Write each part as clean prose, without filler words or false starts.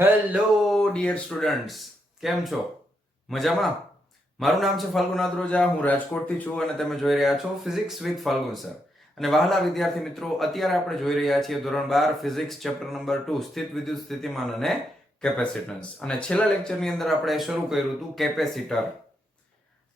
Hello dear students, કેમ છો? મજામાં? મારું નામ છે ફાલ્ગુન આદ્રોજા, હું રાજકોટથી છું અને તમે જોઈ રહ્યા છો ફિઝિક્સ વિથ ફાલ્ગુન સર. અને વહાલા વિદ્યાર્થી મિત્રો, અત્યારે આપણે જોઈ રહ્યા છીએ ધોરણ 12 ફિઝિક્સ ચેપ્ટર નંબર 2 સ્થિત વિદ્યુત સ્થિતિમાન અને કેપેસિટન્સ. અને છેલ્લા લેક્ચરની અંદર આપણે શરૂ કર્યું હતું કેપેસિટર.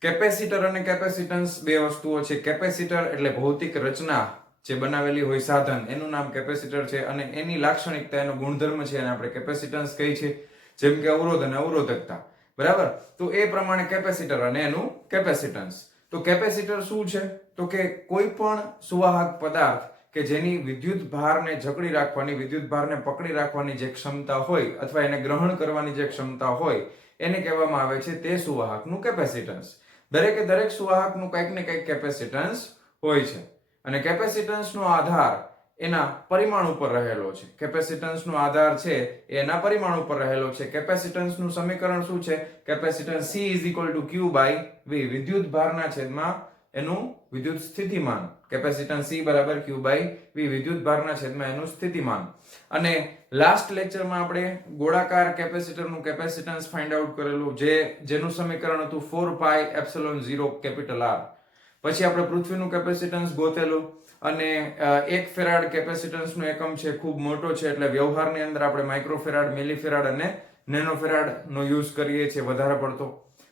કેપેસિટર અને કેપેસિટન્સ બે વસ્તુઓ છે. કેપેસિટર એટલે ભૌતિક રચના જે બનાવેલી હોય સાધન, એનું નામ કેપેસિટર છે અને એની લાક્ષણિકતા, એનો ગુણધર્મ છે અને આપણે કેપેસિટન્સ કહી છે, જેમ કે અવરોધ અને અવરોધકતા. બરાબર? તો એ પ્રમાણે કેપેસિટર અને એનું કેપેસિટન્સ. તો કેપેસિટર શું છે? તો કે કોઈ પણ સુવાહક પદાર્થ કે જેની વિદ્યુત ભારને જકડી રાખવાની, વિદ્યુત ભારને પકડી રાખવાની જે ક્ષમતા હોય અથવા એને ગ્રહણ કરવાની જે ક્ષમતા હોય, એને કહેવામાં આવે છે તે સુવાહકનું કેપેસિટન્સ. દરેકે દરેક સુવાહકનું કંઈક ને કંઈક કેપેસિટન્સ હોય છે. અને કેપેસિટન્સનો આધાર એના પરિમાણ ઉપર રહેલો છે. કેપેસિટન્સનો આધાર છે એના પરિમાણ ઉપર રહેલો છે. કેપેસિટન્સનું સમીકરણ શું છે? કેપેસિટન્સ C = Q / V, વિદ્યુત ભારના છેદમાં એનું વિદ્યુત સ્થિતિમાન. કેપેસિટન્સ C = Q / V, વિદ્યુત ભારના છેદમાં એનું સ્થિતિમાન. અને લાસ્ટ લેક્ચરમાં આપણે ગોળાકાર કેપેસિટરનું કેપેસિટન્સ ફાઇન્ડ આઉટ કરેલું, જેનું સમીકરણ હતું 4πε0 R. પછી આપણે પૃથ્વીનું કેપેસિટન્સ ગોતેલું અને 1 ફેરાડ કેપેસિટન્સનો એકમ છે, ખૂબ મોટો છે, એટલે વ્યવહારની અંદર આપણે માઇક્રોફેરાડ, મિલીફેરાડ અને નેનોફેરાડ નો યુઝ કરીએ છીએ વધારે પડતો.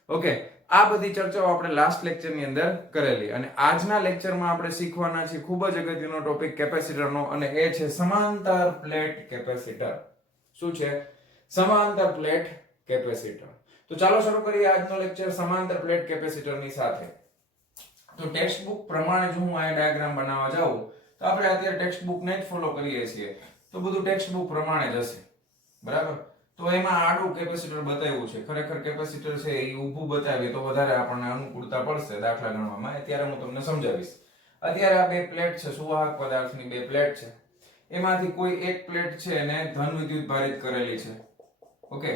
ઓકે, આ બધી ચર્ચાઓ આપણે લાસ્ટ લેક્ચરની અંદર કરેલી. અને આજના લેક્ચરમાં આપણે શીખવાના છીએ ખૂબ જ અગત્યનો ટોપિક કેપેસિટરનો, અને એ છે સમાંતર પ્લેટ કેપેસિટર. શું છે? સમાંતર પ્લેટ કેપેસિટર. તો ચાલો શરૂ કરીએ આજનો લેક્ચર સમાંતર પ્લેટ કેપેસિટરની સાથે. તો ટેક્સ્ટ બુક પ્રમાણે જો હું આ ડાયાગ્રામ બનાવવા જાઉં તો આપણે અત્યારે ટેક્સ્ટ બુક ને જ ફોલો કરીએ છીએ, તો બધું ટેક્સ્ટ બુક પ્રમાણે જ હશે. બરાબર? તો એમાં આડું કેપેસિટર બતાવ્યું છે. ખરેખર કેપેસિટર છે એ ઊભું બતાવીએ તો વધારે આપણને અનુકૂળતા પડશે દાખલા ગણવામાં. અત્યારે હું તમને સમજાવીશ. અત્યારે આ બે પ્લેટ છે, સુવાહક પદાર્થની બે પ્લેટ છે. એમાંથી કોઈ એક પ્લેટ છે એને ધન વિદ્યુત ભારિત કરેલી છે. ઓકે,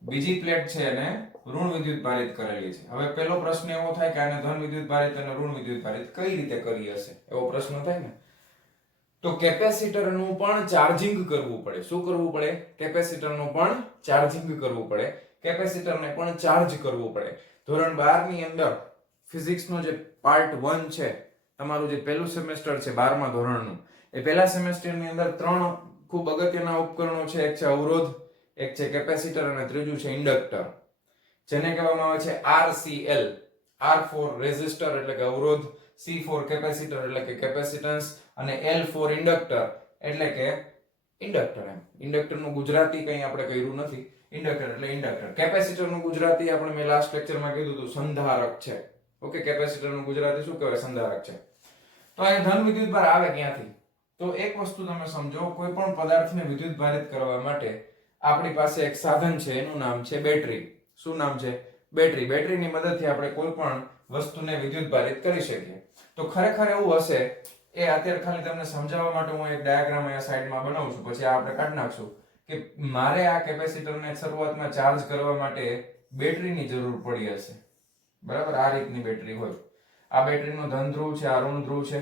બીજી પ્લેટ છે એને ઋણ વિદ્યુત ભારિત કરેલી છે. હવે પહેલો પ્રશ્ન એવો થાય કે આને ધન વિદ્યુત ભારિત અને ઋણ વિદ્યુત ભારિત કઈ રીતે કરી હશે, એવો પ્રશ્ન થાય ને. તો કેપેસિટરનું પણ ચાર્જિંગ કરવું પડે. શું કરવું પડે? કેપેસિટરનું પણ ચાર્જિંગ કરવું પડે. કેપેસિટરને પણ ચાર્જ કરવું પડે. ધોરણ 12 ની અંદર ફિઝિક્સનો જે પાર્ટ 1 છે, તમારું જે પહેલું સેમેસ્ટર છે 12મા ધોરણનું, એ પહેલા સેમેસ્ટરની અંદર 3 ખૂબ અગત્યના ઉપકરણો છે. એક છે અવરોધ, એક છે કેપેસિટર અને ત્રીજું છે ઇન્ડક્ટર, જેને કહેવામાં આવે છે RCL. R ફોર રેઝિસ્ટર એટલે કે અવરોધ, C ફોર કેપેસિટર એટલે કે કેપેસિટન્સ અને L ફોર ઇન્ડક્ટર એટલે કે ઇન્ડક્ટર. ઇન્ડક્ટરનું ગુજરાતી કંઈ આપણે કર્યું નથી. ઇન્ડક્ટર એટલે ઇન્ડક્ટર. કેપેસિટરનું ગુજરાતી આપણે મેં લાસ્ટ લેક્ચરમાં કીધું હતું સંધારક છે. ઓકે, કેપેસિટરનું ગુજરાતી શું કહેવાય? સંધારક છે. તો અહીં ધન વિદ્યુત ભાર આવે ક્યાંથી? તો એક વસ્તુ તમે સમજો, કોઈ પણ પદાર્થને વિદ્યુત ભારિત કરવા માટે આપણી પાસે એક સાધન છે, એનું નામ છે બેટરી. શું નામ છે? બેટરી. બેટરીની મદદથી આપણે કોઈ પણ વસ્તુને વિદ્યુત ભારિત કરી શકીએ. તો ખરેખર એવું હશે, એ અત્યારે ખાલી તમને સમજાવવા માટે હું એક ડાયાગ્રામ અહીંયા સાઈડમાં બનાવું છું, પછી આપણે કાઢી નાખશું કે મારે આ કેપેસિટરને શરૂઆતમાં ચાર્જ કરવા માટે બેટરીની જરૂર પડી હશે. બરાબર? આ રીતની બેટરી હોય. આ બેટરીનો ધન ધ્રુવ છે, આ ઋણ ધ્રુવ છે.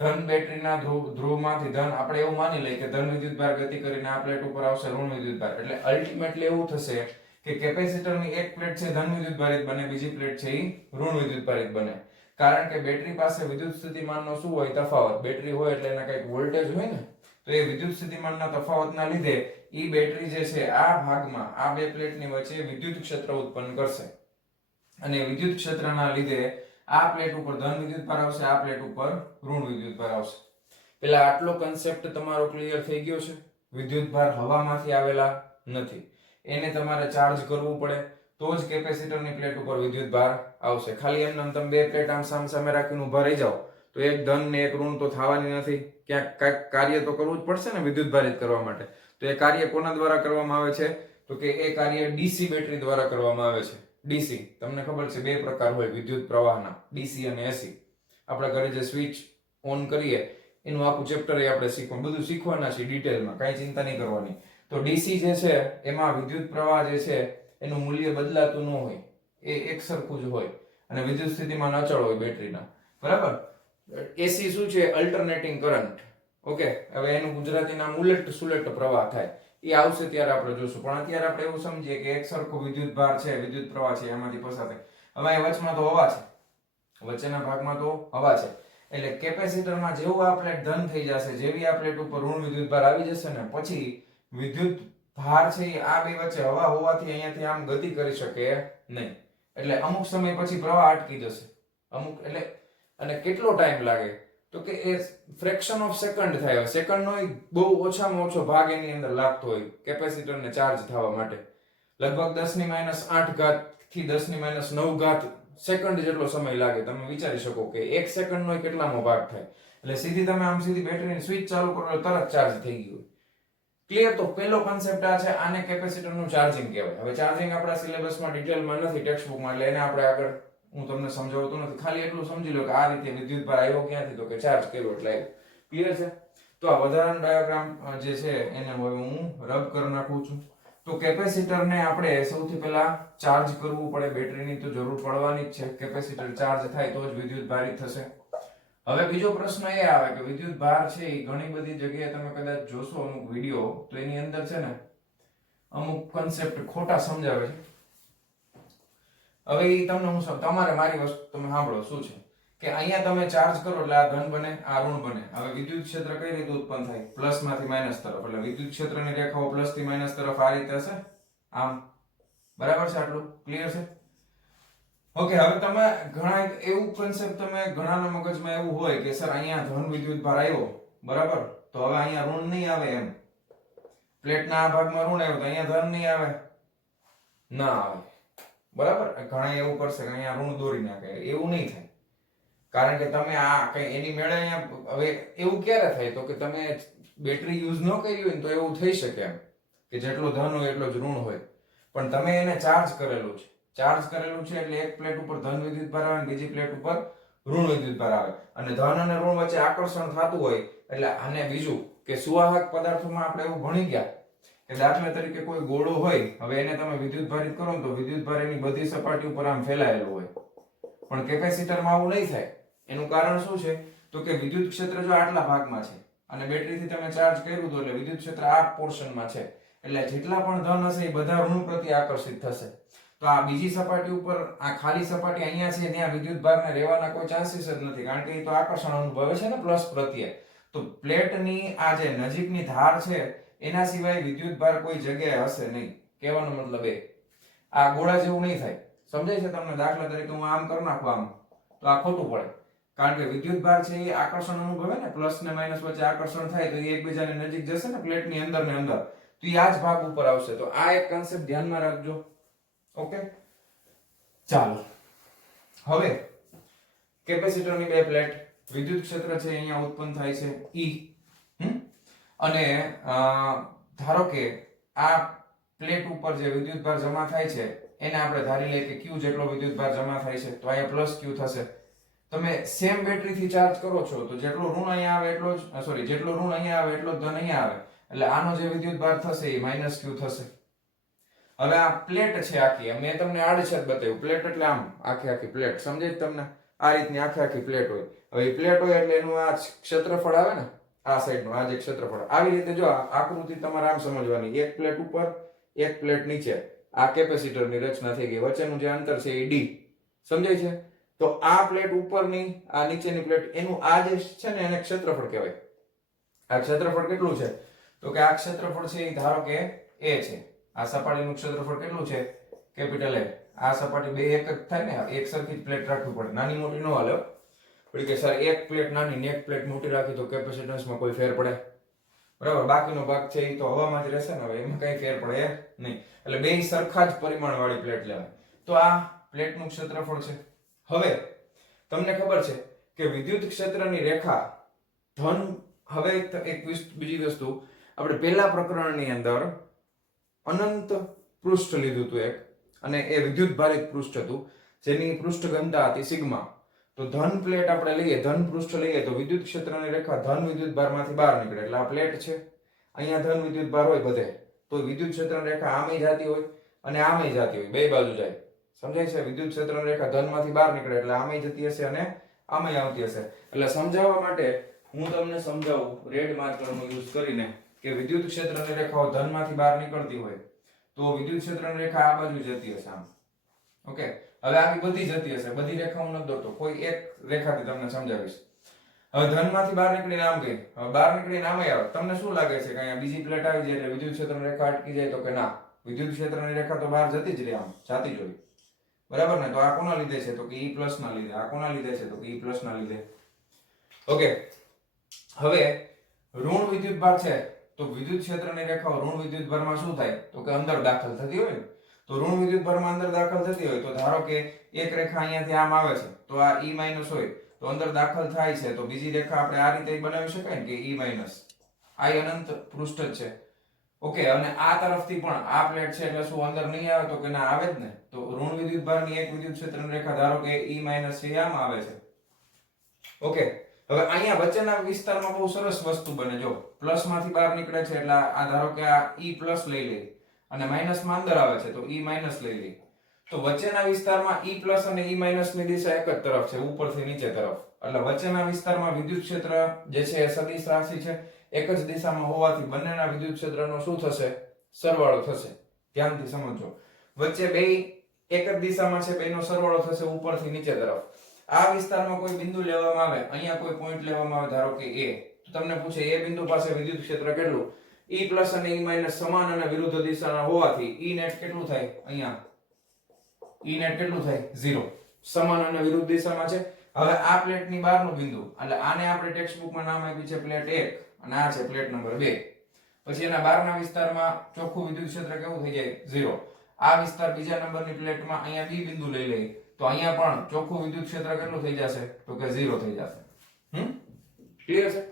ધન બેટરીના ધ્રુવમાંથી ધન, આપણે એવું માની લઈએ કે ધન વિદ્યુત ભાર ગતિ કરીને આ પ્લેટ ઉપર આવશે ઋણ વિદ્યુત ભાર. એટલે અલ્ટિમેટલી એવું થશે કે કેપેસિટરની એક પ્લેટ છે ધન વિદ્યુત ભારિત બને, બીજી પ્લેટ છે એ ઋણ વિદ્યુત ભારિત બને. કારણ કે બેટરી પાસે વિદ્યુત સ્થિતિમાનનો શું હોય? તફાવત. બેટરી હોય એટલે એના કંઈક વોલ્ટેજ હોય ને, તો એ વિદ્યુત સ્થિતિમાનના તફાવતના લીધે ઈ બેટરી જે છે આ ભાગમાં, આ બે પ્લેટની વચ્ચે વિદ્યુત ક્ષેત્ર ઉત્પન્ન કરશે. અને વિદ્યુત ક્ષેત્રના લીધે આ પ્લેટ ઉપર ધન વિદ્યુત ભાર આવશે, આ પ્લેટ ઉપર ઋણ વિદ્યુત ભાર આવશે. પેલા આટલો કન્સેપ્ટ તમારો ક્લિયર થઈ ગયો છે? વિદ્યુત ભાર હવામાંથી આવેલા નથી, એને તમારે ચાર્જ કરવું પડે તો જ કેપેસિટરની પ્લેટ ઉપર વિદ્યુત ભાર આવશે. ખાલી એમને તમે બે પ્લેટ આમ સામ સામે રાખીને ઊભા રહી જાઓ તો એક ધન ને એક ઋણ તો થવાની નથી. ક્યાંક કાંઈક કાર્ય તો કરવું જ પડશે ને વિદ્યુત ભારિત કરવા માટે. તો એ કાર્ય કોના દ્વારા કરવામાં આવે છે? તો કે એ કાર્ય ડીસી બેટરી દ્વારા કરવામાં આવે છે. ડીસી, તમને ખબર છે બે પ્રકાર હોય વિદ્યુત પ્રવાહના, ડીસી અને એસી. આપણે ઘરે જે સ્વિચ ઓન કરીએ એનું આખું ચેપ્ટર આપણે બધું શીખવાના છે ડિટેલમાં, કાંઈ ચિંતા નહીં કરવાની. તો ડીસી જે છે એમાં વિદ્યુત પ્રવાહ જે છે એનું મૂલ્ય બદલાતું ન હોય, એ એક સરખું જ હોય અને વિદ્યુત સ્થિતિમાન અચળ હોય બેટરીના. બરાબર? એસી શું છે? Alternating current. ઓકે, હવે એનું ગુજરાતી નામ ઉલટ સુલટ પ્રવાહ થાય. એ આવશે ત્યારે આપણે જોશું. પણ અત્યારે આપણે એવું સમજીએ કે એક સરખો વિદ્યુત ભાર છે, વિદ્યુત પ્રવાહ છે, એમાંથી પસાર થાય. હવે અહીં વચમાં તો હવા છે, વચ્ચેના ભાગમાં તો હવા છે, એટલે કેપેસિટરમાં જેવું આ પ્લેટ ધન થઈ જશે, જેવી આ પ્લેટ ઉપર ઋણ વિદ્યુત ભાર આવી જશે ને, પછી વિદ્યુત ભાર છે એ આ બે વચ્ચે હવા હોવાથી અહીંયાથી આમ ગતિ કરી શકે નહીં. એટલે અમુક સમય પછી પ્રવાહ અટકી જશે. અમુક એટલે અને કેટલો ટાઈમ લાગે તો કે એ ફ્રેક્શન ઓફ સેકન્ડ થાય. સેકન્ડનો બહુ ઓછામાં ઓછો ભાગ એની અંદર લાગતો હોય કેપેસિટરને ચાર્જ થવા માટે. લગભગ 10⁻8 ઘાત થી 10⁻9 ઘાત સેકન્ડ જેટલો સમય લાગે. તમે વિચારી શકો કે 1 સેકન્ડનો કેટલામો ભાગ થાય. એટલે સીધી તમે આમ સીધી બેટરીની સ્વિચ ચાલુ કરો એટલે તરત ચાર્જ થઈ ગયું. ક્લિયર? તો પહેલો કન્સેપ્ટ આ છે, આને કેપેસિટરનું ચાર્જિંગ કહેવાય. હવે ચાર્જિંગ આપણા સિલેબસમાં ડિટેલમાં નથી, ટેક્સ્ટ બુકમાં, એટલે એને આપણે આગળ હું તમને સમજાવતો નથી. ખાલી એટલું સમજી લો કે આ રીતે વિદ્યુત ભાર આવ્યો ક્યાંથી, તો કે ચાર્જ કર્યો એટલે આવ્યો. ક્લિયર છે? તો આ વધારાનો ડાયાગ્રામ જે છે એને હવે હું રબ કરી નાખું છું. તો કેપેસિટરને આપણે સૌથી પહેલા ચાર્જ કરવું પડે. બેટરીની તો જરૂર પડવાની જ છે. કેપેસિટર ચાર્જ થાય તો જ વિદ્યુત ભારિત થશે. હવે બીજો પ્રશ્ન એ આવે કે વિદ્યુત ભાર છે એ ઘણી બધી જગ્યાએ તમે કદાચ જોશો અમુક વિડીયો, તો એની અંદર છે ને અમુક કન્સેપ્ટ ખોટા સમજાવે છે. હવે એ તમને હું તમારે મારી વસ્તુ તમે સાંભળો શું છે કે અહીંયા તમે ચાર્જ કરો એટલે આ ધન બને, આ ઋણ બને. હવે વિદ્યુત ક્ષેત્ર કઈ રીતે ઉત્પન્ન થાય? પ્લસ માંથી માઇનસ તરફ. એટલે વિદ્યુત ક્ષેત્રની રેખાઓ પ્લસ થી માઇનસ તરફ આ રીતે હશે, આમ. બરાબર છે? આટલું ક્લિયર છે? ઓકે. હવે તમે ઘણા એવું કન્સેપ્ટ તમે ઘણાના મગજમાં એવું હોય કે સર અહીંયા ધન વિદ્યુત ભાર આવ્યો, બરાબર, તો હવે અહીંયા ઋણ નહીં આવે એમ. પ્લેટના આ ભાગમાં ઋણ આવ્યો તો અહીંયા ધન નહીં આવે, ના આવે. બરાબર? ઘણા એવું કરશે કે અહીંયા ઋણ દોરી નાખે. એવું નહીં થાય, કારણ કે તમે આ કઈ એની મેળે અહીંયા. હવે એવું ક્યારે થાય તો કે તમે બેટરી યુઝ ન કરી હોય ને તો એવું થઈ શકે એમ કે જેટલો ધન હોય એટલો જ ઋણ હોય. પણ તમે એને ચાર્જ કરેલું છે. ચાર્જ કરેલું છે એટલે એક પ્લેટ ઉપર ધન વિદ્યુત ભાર આવે, બીજી પ્લેટ ઉપર ઋણ વિદ્યુત ભાર આવે, અને ધન અને ઋણ વચ્ચે આકર્ષણ થતું હોય. એટલે આને બીજું કે સુવાહક પદાર્થોમાં આપણે એવું ભણી ગયા કે દાખલા તરીકે કોઈ ગોળો હોય, હવે એને તમે વિદ્યુત ભારિત કરો ને તો વિદ્યુત ભાર એની બધી સપાટી ઉપર આમ ફેલાયેલો હોય. પણ કેપેસિટરમાં આવું નહીં થાય. એનું કારણ શું છે તો કે વિદ્યુત ક્ષેત્ર જો આટલા ભાગમાં છે અને બેટરીથી તમે ચાર્જ કર્યું તો એટલે વિદ્યુત ક્ષેત્ર આ પોર્શનમાં છે, એટલે જેટલા પણ ધન હશે એ બધા ઋણ પ્રત્યે આકર્ષિત થશે. તો આ બીજી સપાટી ઉપર, આ ખાલી સપાટી અહીંયા છે, ત્યાં વિદ્યુત ભારને રહેવાના કોઈ ચાન્સીસ જ નથી, કારણ કે એ તો આકર્ષણ અનુભવે છે ને પ્લસ પ્રત્યે. તો પ્લેટની આ જે નજીકની ધાર છે એના સિવાય વિદ્યુત ભાર કોઈ જગ્યાએ હશે નહીં. કહેવાનો મતલબ એ આ ગોળા જેવું નહીં થાય. સમજાય છે તમને? દાખલા તરીકે હું આમ કરી નાખું આમ, તો આ ખોટું પડે, કારણ કે વિદ્યુત ભાર છે એ આકર્ષણ અનુભવે ને, પ્લસ ને માઇનસ વચ્ચે આકર્ષણ થાય તો એ એકબીજાની નજીક જશે ને પ્લેટની અંદર ને અંદર, તો એ આ જ ભાગ ઉપર આવશે. તો આ એક કન્સેપ્ટ ધ્યાનમાં રાખજો. ઓકે, ચાલો. હવે કેપેસિટરની બે પ્લેટ, વિદ્યુત ક્ષેત્ર છે અહીંયા ઉત્પન્ન થાય છે E, અને ધારો કે આ પ્લેટ ઉપર જે વિદ્યુત ભાર જમા થાય છે એને આપણે ધારી લઈએ કે Q જેટલો વિદ્યુત ભાર જમા થાય છે, તો અહીંયા પ્લસ Q થશે. તમે સેમ બેટરી થી ચાર્જ કરો છો તો જેટલો ઋણ અહીંયા આવે એટલો જ, સોરી, જેટલો ઋણ અહીંયા આવે એટલો જ ધન અહીંયા આવે, એટલે આનો જે વિદ્યુત ભાર થશે એ માઇનસ Q થશે. હવે આ પ્લેટ છે આખી, મેં તમને આડછેદ બતાવ્યું. પ્લેટ એટલે આમ આખી આખી પ્લેટ, સમજાય તમને? આ રીતની આખી આખી પ્લેટ હોય. હવે એ પ્લેટ હોય એટલે એનું આ ક્ષેત્રફળ આવે ને, આ સાઈડનું આ જે ક્ષેત્રફળ, આવી રીતે જો આકૃતિ તમારે આમ સમજવાની. એક પ્લેટ ઉપર, એક પ્લેટ નીચે, આ કેપેસિટરની રચના થઈ ગઈ. વચ્ચેનું જે અંતર છે એ D, સમજાય છે? તો આ પ્લેટ ઉપરની, આ નીચેની પ્લેટ, એનું આ જે છે ને એને ક્ષેત્રફળ કહેવાય. આ ક્ષેત્રફળ કેટલું છે તો કે આ ક્ષેત્રફળ છે એ ધારો કે A છે. આ સપાટીનું ક્ષેત્રફળ કેટલું છે? Capital A. આ સપાટી બે એક જ થાય ને, એક સરખી જ પ્લેટ રાખવી પડે, નાની મોટી ન હાલે. પણ કે સર એક પ્લેટ નાની ને એક પ્લેટ મોટી રાખી તો કેપેસિટન્સમાં કોઈ ફેર પડે? બરાબર, બાકીનો ભાગ છે એ તો હવામાં જ રહેશે ને, હવે એમાં કઈ ફેર પડે નહીં. એટલે બે સરખા જ પરિમાણ વાળી પ્લેટ લેવાય. તો આ પ્લેટનું ક્ષેત્રફળ છે. હવે તમને ખબર છે કે વિદ્યુત ક્ષેત્રની રેખા ધન, હવે એક બીજી વસ્તુ, આપણે પહેલા પ્રકરણની અંદર અનંત પૃષ્ઠ લીધું હતું એક, અને એ વિદ્યુત ભારિત પૃષ્ઠ હતું જેની પૃષ્ઠ ઘનતા હતી સિગ્મા. તો ધન પ્લેટ આપણે લઈએ, ધન પૃષ્ઠ લઈએ તો વિદ્યુત ક્ષેત્રની રેખા ધન વિદ્યુત ભારમાંથી બહાર નીકળે. એટલે આ પ્લેટ છે, અહીંયા ધન વિદ્યુત ભાર હોય બધે, તો વિદ્યુત ક્ષેત્રની રેખા આમે જતી હોય અને આમે જતી હોય, બે બાજુ જાય. સમજાય છે? વિદ્યુત ક્ષેત્રની રેખા ધનમાંથી બહાર નીકળે એટલે આમે જતી હશે અને આમે આવતી હશે. એટલે સમજાવવા માટે હું તમને સમજાવું રેડ માર્કરનો યુઝ કરીને. કે વિદ્યુત ક્ષેત્રની રેખાઓ ધનમાંથી બહાર નીકળતી હોય તો વિદ્યુત ક્ષેત્રની રેખા આ બાજુ જતી હશે આમ. ઓકે, હવે આવી બધી જતી હશે, બધી રેખાઓ નથી દોરતો, કોઈ એક રેખાથી તમને સમજાવીશ. હવે ધનમાંથી બહાર નીકળીને આમ ગઈ, હવે બહાર નીકળીને આમ આવે. તમને શું લાગે છે કે અહીંયા બીજી પ્લેટ આવી જાય એટલે વિદ્યુત ક્ષેત્રની રેખા અટકી જાય? તો કે ના, વિદ્યુત ક્ષેત્રની રેખા તો બહાર જતી જ રહે, આમ જાતી જ હોય. બરાબર ને? તો આ કોના લીધે છે? તો કે E પ્લસ ના લીધે. આ કોના લીધે છે? તો કે E પ્લસ ના લીધે. ઓકે, હવે ઋણ વિદ્યુત ભાર છે તો વિદ્યુત ક્ષેત્રની રેખાઓ ઋણ વિદ્યુત ભારમાં શું થાય? તો કે અંદર દાખલ થતી હોય ને. તો ઋણ વિદ્યુત ભારમાં અંદર દાખલ થતી હોય તો ધારો કે એક રેખા અહીંયાથી આમ આવે છે તો આ E માઇનસ હોય તો અંદર દાખલ થાય છે તો બીજી રેખા આપણે આ રીતે બનાવી શકાય ને કે E માઇનસ. આ અનંત પૃષ્ઠ છે. ઓકે, અને આ તરફથી પણ આ પ્લેટ છે એટલે શું અંદર નહીં આવે? તો કે ના, આવે જ ને. તો ઋણ વિદ્યુત ભારની એક વિદ્યુત ક્ષેત્રની રેખા ધારો કે E માઇનસ છે આમ આવે છે. ઓકે, હવે અહીંયા વચ્ચેના વિસ્તારમાં બહુ સરસ વસ્તુ બને. જો પ્લસ માંથી બહાર નીકળે છે એટલે આ ધારો કે આ E પ્લસ લઈ લે અને માઇનસ માં અંદર આવે છે તો E માઇનસ લઈ લે. તો વચ્ચેના વિસ્તારમાં E પ્લસ અને E માઇનસ ની દિશા એક જ તરફ છે, ઉપરથી નીચે તરફ. એટલે વચ્ચેના વિસ્તારમાં વિદ્યુત ક્ષેત્ર જે છે એ સદિશ રાશિ છે, એક જ દિશામાં હોવાથી બંનેના વિદ્યુત ક્ષેત્રનો શું થશે? સરવાળો થશે. ધ્યાનથી સમજો. વચ્ચે બે એક જ દિશામાં છે, બેનો સરવાળો થશે ઉપરથી નીચે તરફ. આ વિસ્તારમાં કોઈ બિંદુ લેવામાં આવે, અહીંયા કોઈ પોઈન્ટ લેવામાં આવે ધારો કે A, તો તમને પૂછે એ બિંદુ પાસે વિદ્યુત ક્ષેત્ર કેટલું? E પ્લસ અને E માઇનસ સમાન અને વિરુદ્ધ દિશાના હોવાથી E નેટ કેટલું થાય? અહીંયા E નેટ કેટલું થાય? 0. સમાન અને વિરુદ્ધ દિશામાં છે. હવે આ પ્લેટની બહારનું બિંદુ એટલે આને આપણે ટેક્સ્ટ બુકમાં નામ આપ્યું છે પ્લેટ 1 અને આ છે પ્લેટ નંબર 2. પછી એના બહારના વિસ્તારમાં ચોખ્ખું વિદ્યુત ક્ષેત્ર કેવું થઈ જાય? 0. આ વિસ્તાર બીજા નંબરની પ્લેટમાં અહીંયા B બિંદુ લઈ લઈએ તો અહીંયા પણ ચોખ્ખું વિદ્યુત ક્ષેત્ર કેટલું થઈ જશે? તો કે 0 થઈ જશે. ક્લિયર છે?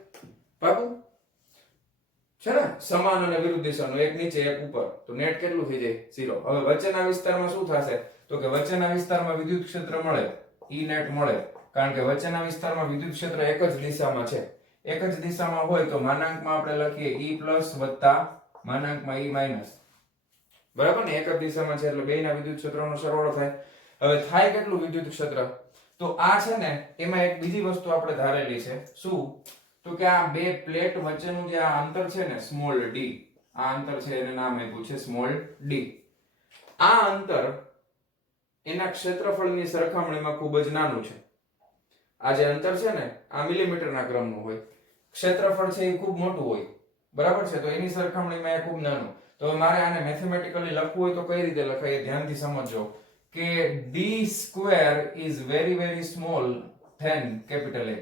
પાકું છે ને? સમાન અને વિરુદ્ધ દિશાનો, એક નીચે એક ઉપર, તો નેટ કેટલું થઈ જાય? 0. હવે વચ્ચેના વિસ્તારમાં શું થશે? તો કે વચ્ચેના વિસ્તારમાં વિદ્યુત ક્ષેત્ર મળે, E નેટ મળે, કારણ કે વચ્ચેના વિસ્તારમાં વિદ્યુત ક્ષેત્ર એક જ દિશામાં છે. એક જ દિશામાં હોય તો માનાંકમાં આપણે લખીએ E પ્લસ વત્તા માનાંકમાં E માઇનસ. બરાબર ને? એક જ દિશામાં છે એટલે બેયના વિદ્યુત ક્ષેત્રનો સરવાળો થાય. હવે થાય કેટલું વિદ્યુત ક્ષેત્ર? તો આ છે ને એમાં એક બીજી વસ્તુ આપણે ધારેલી છે. શું? તો કે આ બે પ્લેટ વચ્ચેનું જે આ અંતર છે ને સ્મોલ d, આ અંતર છે એને નામ આપ્યું છે સ્મોલ d. આ અંતર એના ક્ષેત્રફળની સરખામણીમાં ખૂબ જ નાનું છે. આ જે અંતર છે ને આ મિલીમીટરના ક્રમનું હોય, ક્ષેત્રફળ છે એ ખૂબ મોટું હોય. બરાબર છે? તો એની સરખામણીમાં એ ખૂબ નાનું. તો મારે આને મેથેમેટિકલી લખવું હોય તો કઈ રીતે લખાય? ધ્યાનથી સમજો કે d square is very very small than capital A.